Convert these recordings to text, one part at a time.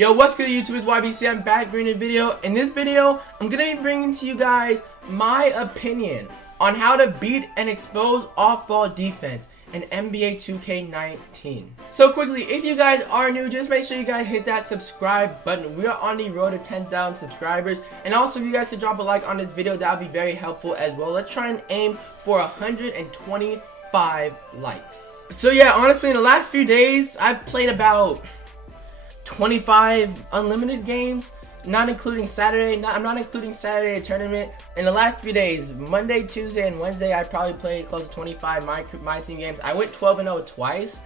Yo, what's good YouTube? It's YBC. I'm back bringing a video. In this video, I'm going to be bringing to you guys my opinion on how to beat and expose off-ball defense in NBA 2K19. So quickly, if you guys are new, just make sure you guys hit that subscribe button. We are on the road to 10,000 subscribers. And also, if you guys could drop a like on this video, that would be very helpful as well. Let's try and aim for 125 likes. So yeah, honestly, in the last few days, I've played about 25 unlimited games, not including Saturday. I'm not including Saturday tournament. In the last few days, Monday, Tuesday, and Wednesday, I probably played close to 25 my team games. I went 12-0 twice.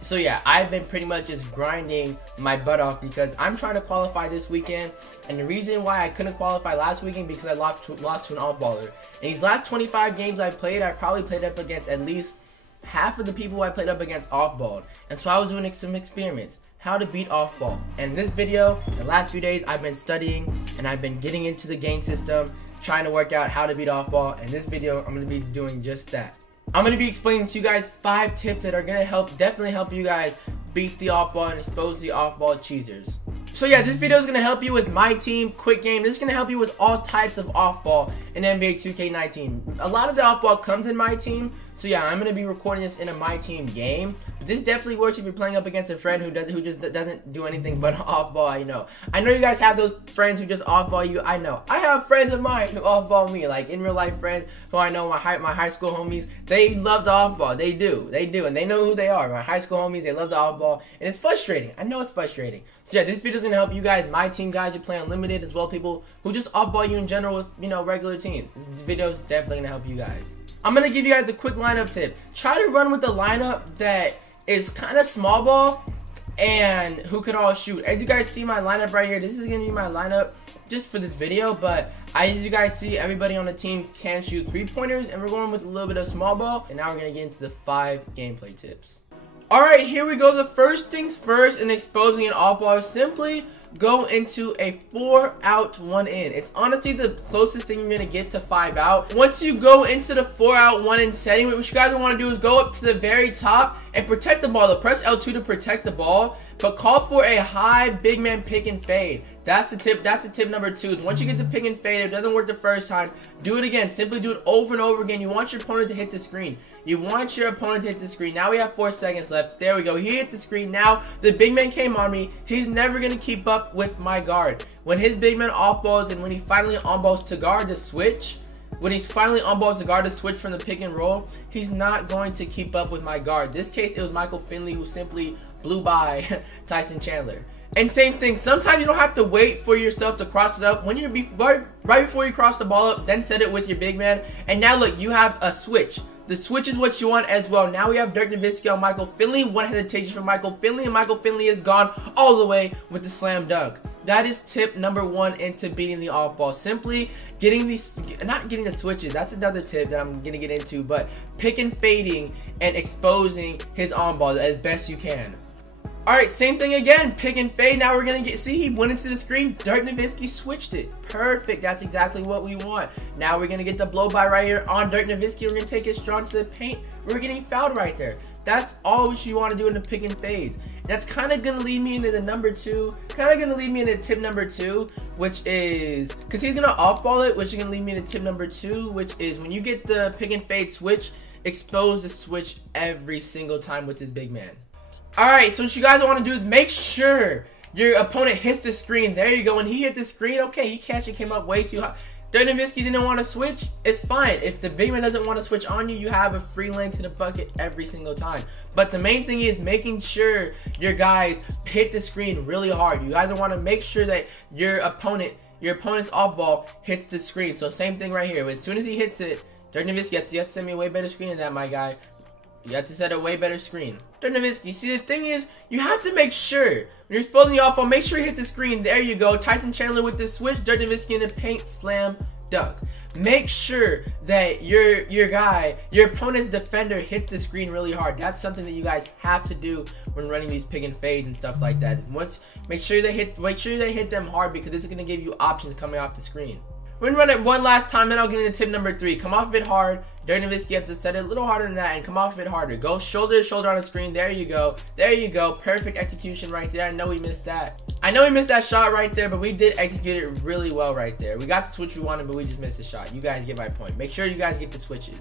So yeah, I've been pretty much just grinding my butt off because I'm trying to qualify this weekend. And the reason why I couldn't qualify last weekend because I lost to an off-baller. In these last 25 games I played, I probably played up against at least half of the people I played up against off-ball. And so I was doing some experiments. How to beat off-ball. And in this video, the last few days, I've been studying and I've been getting into the game system, trying to work out how to beat off-ball. In this video, I'm going to be doing just that. I'm going to be explaining to you guys 5 tips that are going to definitely help you guys beat the off-ball and expose the off-ball cheesers. So yeah, this video is going to help you with my team, quick game. This is going to help you with all types of off-ball in NBA 2K19. A lot of the off-ball comes in my team. So yeah, I'm going to be recording this in a my team game. But this definitely works if you're playing up against a friend who just doesn't do anything but off-ball. I know you guys have those friends who just off-ball you. I know. I have friends of mine who off-ball me, like in real life friends who I know, my high school homies. They love the off-ball. They do, and they know who they are. My high school homies, they love the off-ball, and it's frustrating. I know it's frustrating. So yeah, this video is going to help you guys, my team guys who play unlimited, as well people who just off-ball you in general with, regular teams. This video is definitely going to help you guys. I'm going to give you guys a quick lineup tip. Try to run with the lineup that is kind of small ball and who could all shoot. As you guys see my lineup right here, this is going to be my lineup just for this video, but as you guys see, everybody on the team can shoot 3-pointers, and we're going with a little bit of small ball, and now we're going to get into the 5 gameplay tips. Alright, here we go. The first things first in exposing an off-ball is simply go into a 4-out, 1-in. It's honestly the closest thing you're going to get to 5-out. Once you go into the 4-out, 1-in setting, what you guys want to do is go up to the very top and protect the ball. Press L2 to protect the ball, but call for a high big man pick and fade. That's the tip. That's the tip number 2. Once you get the pick and fade, if it doesn't work the first time, do it again. Simply do it over and over again. You want your opponent to hit the screen. You want your opponent to hit the screen. Now we have 4 seconds left. There we go. He hit the screen. Now the big man came on me. He's never going to keep up with my guard. When his big man off balls and when he finally on balls to guard the switch, when he's finally on balls to guard the switch from the pick and roll, he's not going to keep up with my guard. This case, it was Michael Finley who simply blew by Tyson Chandler. And same thing, sometimes you don't have to wait for yourself to cross it up. When you're right before you cross the ball up, then set it with your big man. And now look, you have a switch. The switch is what you want as well. Now we have Dirk Nowitzki on Michael Finley. One hesitation from Michael Finley, and Michael Finley is gone all the way with the slam dunk. That is tip number 1 into beating the off ball. Simply not getting the switches. That's another tip that I'm gonna get into. But pick and fading and exposing his on ball as best you can. Alright, same thing again, pick and fade. Now we're going to see he went into the screen. Dirk Nowitzki switched it. Perfect. That's exactly what we want. Now we're going to get the blow by right here on Dirk Nowitzki. We're going to take it strong to the paint. We're getting fouled right there. That's all what you want to do in the pick and fade. That's kind of going to lead me into the number 2. Kind of going to lead me into tip number 2, which is, because he's going to off-ball it, which is going to lead me into tip number 2, which is when you get the pick and fade switch, expose the switch every single time with his big man. Alright, so what you guys want to do is make sure your opponent hits the screen. There you go. When he hit the screen, okay, he actually came up way too high. Dirk Nowitzki didn't want to switch. It's fine. If the big man doesn't want to switch on you, you have a free lane to the bucket every single time. But the main thing is making sure your guys hit the screen really hard. You guys want to make sure that your opponent's off ball hits the screen. So same thing right here. As soon as he hits it, Dirk Nowitzki, you have to send me a way better screen than that, my guy. You have to set a way better screen. Dirk Nowitzki, see, the thing is, you have to make sure, when you're exposing the off-ball, make sure you hit the screen. There you go. Tyson Chandler with the switch. Dirk Nowitzki in the paint, slam, dunk. Make sure that your opponent's defender hits the screen really hard. That's something that you guys have to do when running these pick and fades and stuff like that. Make sure they hit them hard because this is going to give you options coming off the screen. We're gonna run it one last time, then I'll get into tip number 3. Come off of it hard. Dirty Nowitzki, you have to set it a little harder than that and come off of it harder. Go shoulder to shoulder on the screen. There you go. There you go. Perfect execution right there. I know we missed that. I know we missed that shot right there, but we did execute it really well right there. We got the switch we wanted, but we just missed the shot. You guys get my point. Make sure you guys get the switches.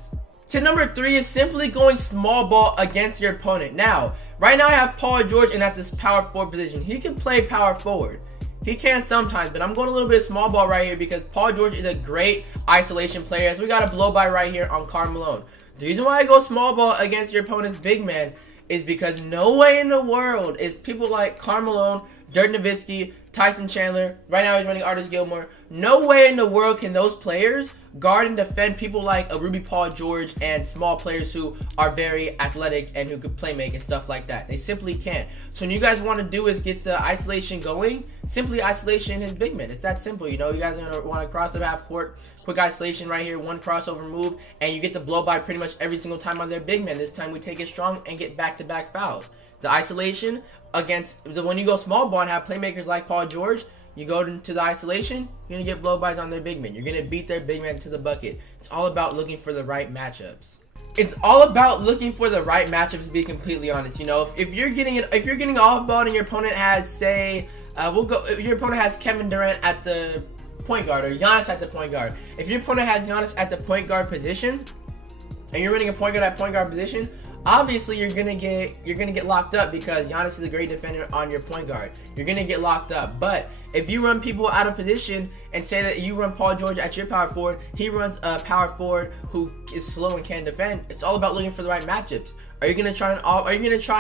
Tip number 3 is simply going small ball against your opponent. Now, right now I have Paul George, and that's his power forward position. He can play power forward. He can sometimes, but I'm going a little bit small ball right here because Paul George is a great isolation player. As we got a blow by right here on Karl Malone. The reason why I go small ball against your opponent's big man is because no way in the world is people like Karl Malone, Dirk Nowitzki, Tyson Chandler, right now he's running Artis Gilmore. No way in the world can those players guard and defend people like a Ruby Paul George and small players who are very athletic and who could play make and stuff like that. They simply can't. So what you guys want to do is get the isolation going. Simply isolation his big man. It's that simple. You know, you guys are going to want to cross the half court. Quick isolation right here. One crossover move. And you get the blow by pretty much every single time on their big man. This time we take it strong and get back-to-back fouls. The isolation against when you go small ball and have playmakers like Paul George, you go into the isolation, you're going to get blow-bys on their big man. You're going to beat their big man to the bucket. It's all about looking for the right matchups. It's all about looking for the right matchups, to be completely honest. You know, if you're getting off ball and your opponent has, say, if your opponent has Kevin Durant at the point guard or Giannis at the point guard. If your opponent has Giannis at the point guard position and you're running a point guard at point guard position, obviously you're gonna get locked up because Giannis is a great defender on your point guard. You're gonna get locked up. But if you run people out of position and say that you run Paul George at your power forward, he runs a power forward who is slow and can't defend. It's all about looking for the right matchups. Are you gonna try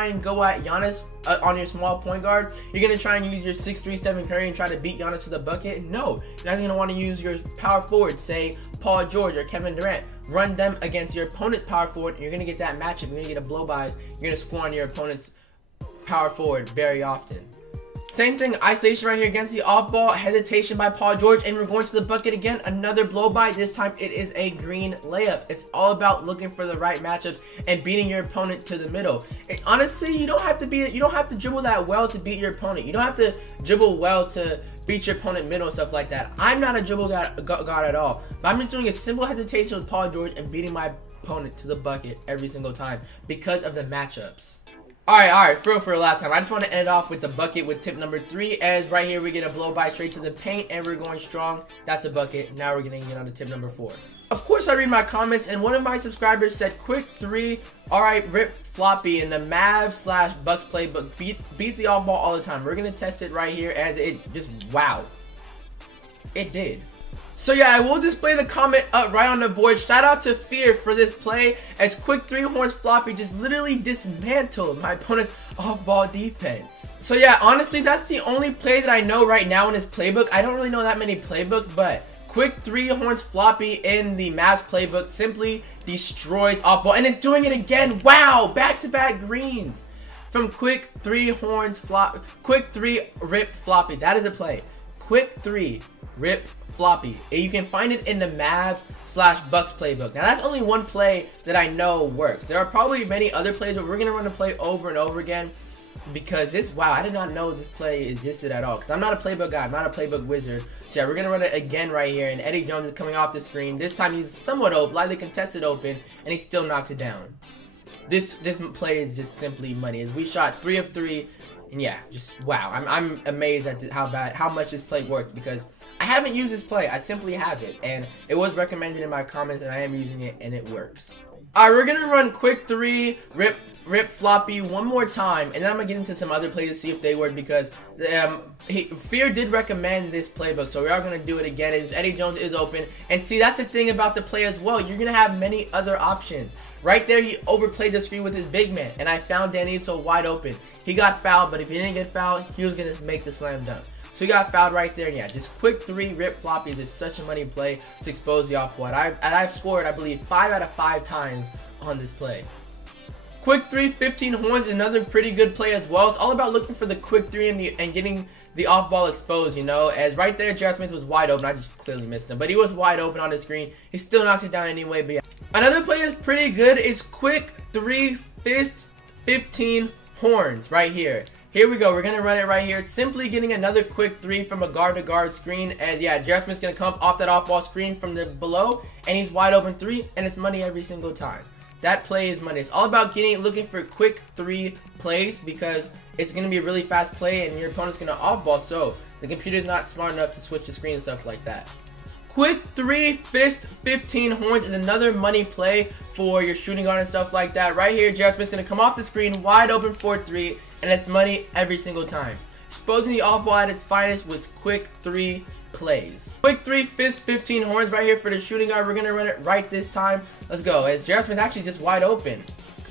and go at Giannis on your small point guard? You're gonna try and use your 6'3" Stephen Curry and try to beat Giannis to the bucket? No, you guys are gonna want to use your power forward, say Paul George or Kevin Durant. Run them against your opponent's power forward, and you're gonna get that matchup. You're gonna get a blow-bys. You're gonna score on your opponent's power forward very often. Same thing, isolation right here against the off-ball, hesitation by Paul George, and we're going to the bucket again. Another blow-by. This time it is a green layup. It's all about looking for the right matchups and beating your opponent to the middle. And honestly, you don't have to dribble that well to beat your opponent. You don't have to dribble well to beat your opponent middle and stuff like that. I'm not a dribble god at all. But I'm just doing a simple hesitation with Paul George and beating my opponent to the bucket every single time because of the matchups. Alright, for real, last time. I just want to end it off with the bucket with tip number 3, as right here we get a blow-by straight to the paint, and we're going strong. That's a bucket. Now we're going to get on to tip number 4. Of course, I read my comments, and one of my subscribers said, quick 3, alright, rip floppy in the Mavs/Bucks playbook. Beat the off-ball all the time. We're going to test it right here, as it just, wow. It did. So yeah, I will display the comment up right on the board. Shout out to Fear for this play, as quick 3 horns floppy just literally dismantled my opponent's off-ball defense. So yeah, honestly, that's the only play that I know right now in this playbook. I don't really know that many playbooks, but quick 3 horns floppy in the Mavs playbook simply destroys off-ball, and it's doing it again. Wow, back-to-back greens from quick 3 horns flop, quick 3 rip floppy. That is a play. Quick 3 rip floppy. You can find it in the Mavs/Bucks playbook. Now that's only one play that I know works. There are probably many other plays, but we're gonna run the play over and over again because wow, I did not know this play existed at all. Because I'm not a playbook guy, I'm not a playbook wizard. So yeah, we're gonna run it again right here, and Eddie Jones is coming off the screen. This time he's somewhat open, lightly contested open, and he still knocks it down. This play is just simply money. As we shot 3 of 3. And yeah, just wow. I'm amazed at how much this play works because I haven't used this play. I simply have it, and it was recommended in my comments, and I am using it, and it works. Alright, we're gonna run quick 3 rip floppy one more time, and then I'm gonna get into some other plays to see if they work because Fear did recommend this playbook, so we are gonna do it again. Eddie Jones is open, and see, that's the thing about the play as well. You're gonna have many other options. Right there, he overplayed the screen with his big man, and I found Danny so wide open. He got fouled, but if he didn't get fouled, he was going to make the slam dunk. So he got fouled right there, and yeah, just quick 3 rip floppies is such a money play to expose the off-ball. I've scored, I believe, 5 out of 5 times on this play. Quick 3, 15 horns, another pretty good play as well. It's all about looking for the quick 3 and getting the off-ball exposed, you know, as right there, J.R. Smith was wide open. I just clearly missed him, but he was wide open on the screen. He still knocks it down anyway, but yeah. Another play that's pretty good is quick 3 fist 15 horns right here. here we go. We're gonna run it right here. It's simply getting another quick 3 from a guard to guard screen, and yeah, J.R. Smith's gonna come off that off ball screen from the below, and he's wide open 3, and it's money every single time. That play is money. It's all about looking for quick 3 plays, because it's gonna be a really fast play, and your opponent's gonna off ball, so the computer's not smart enough to switch the screen and stuff like that. Quick 3 fist 15 horns is another money play for your shooting guard and stuff like that. Right here, J.R. Smith's gonna come off the screen wide open for 3, and it's money every single time. Exposing the off ball at its finest with quick 3 plays. Quick 3 fist 15 horns right here for the shooting guard. We're gonna run it right this time. Let's go. As J.R. Smith actually just wide open.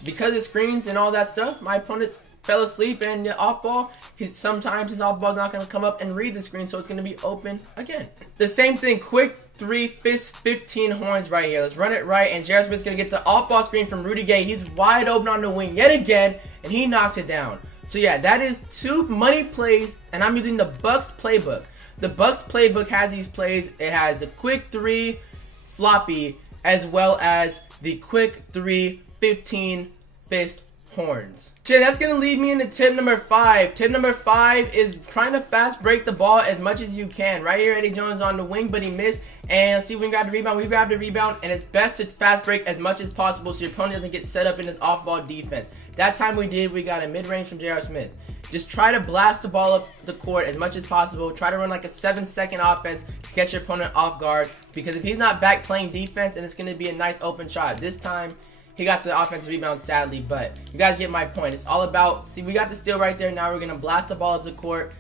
Because of screens and all that stuff, my opponent fell asleep, and the off ball, sometimes his off ball is not going to come up and read the screen, so it's going to be open again. The same thing, quick 3 fist 15 horns right here. Let's run it right, and J.R. Smith's going to get the off ball screen from Rudy Gay. He's wide open on the wing yet again, and he knocks it down. So yeah, that is 2 money plays, and I'm using the Bucks playbook. The Bucks playbook has these plays. It has the quick 3 floppy, as well as the quick 3 15 fist horns. So that's going to lead me into tip number 5. Tip number 5 is trying to fast break the ball as much as you can. Right here, Eddie Jones on the wing, but he missed. And let's see if we got the rebound. We grabbed the rebound, and it's best to fast break as much as possible so your opponent doesn't get set up in his off-ball defense. That time we did. We got a mid-range from J.R. Smith. Just try to blast the ball up the court as much as possible. Try to run like a 7-second offense to get your opponent off guard, because if he's not back playing defense, and it's going to be a nice open shot. This time, he got the offensive rebound, sadly, but you guys get my point. It's all about, see, we got the steal right there. Now we're going to blast the ball up the court,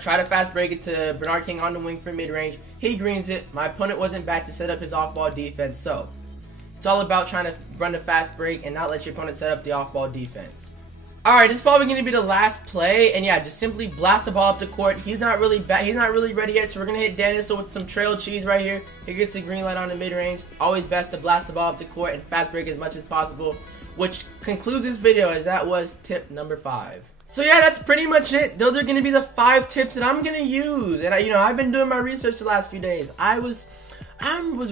try to fast break it to Bernard King on the wing for mid-range. He greens it. My opponent wasn't back to set up his off-ball defense, so it's all about trying to run the fast break and not let your opponent set up the off-ball defense. Alright, this is probably going to be the last play, and yeah, just simply blast the ball up the court. He's not really ready yet, so we're going to hit Daniel with some trail cheese right here. He gets the green light on the mid-range. Always best to blast the ball up the court and fast break as much as possible, which concludes this video, as that was tip number 5. So yeah, that's pretty much it. Those are going to be the 5 tips that I'm going to use, and I've been doing my research the last few days. I was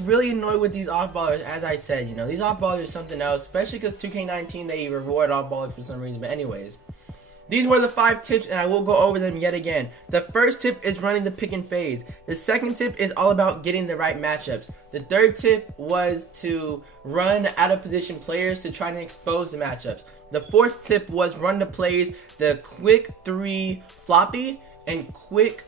really annoyed with these off-ballers, as I said. These off-ballers are something else, especially because 2K19, they reward off-ballers for some reason. But anyways, these were the 5 tips, and I will go over them yet again. The first tip is running the pick and fades. The second tip is all about getting the right matchups. The third tip was to run out-of-position players to try and expose the matchups. The fourth tip was run the plays, the quick 3 floppy and quick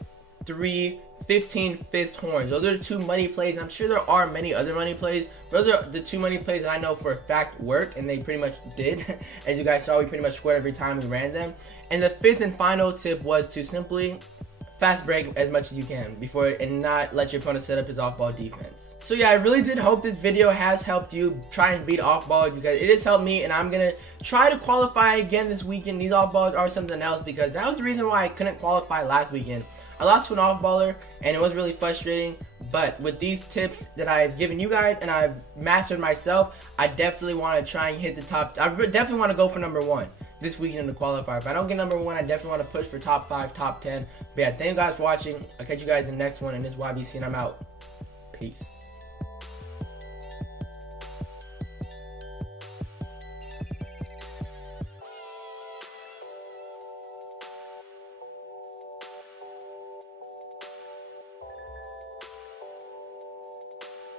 3 15 fist horns. Those are the 2 money plays. I'm sure there are many other money plays. Those are the 2 money plays that I know for a fact work, and they pretty much did. As you guys saw, we pretty much scored every time we ran them. And the 5th and final tip was to simply fast break as much as you can and not let your opponent set up his off-ball defense. So yeah, I really did hope this video has helped you try and beat off-ballers, because it has helped me, and I'm going to try to qualify again this weekend. These off-ballers are something else, because that was the reason why I couldn't qualify last weekend. I lost to an off-baller, and it was really frustrating, but with these tips that I've given you guys and I've mastered myself, I definitely want to try and hit the top. I definitely want to go for number 1 this weekend in the qualifier. If I don't get number 1, I definitely want to push for top 5, top 10. But yeah, thank you guys for watching. I'll catch you guys in the next one, and this is YBC, and I'm out. Peace.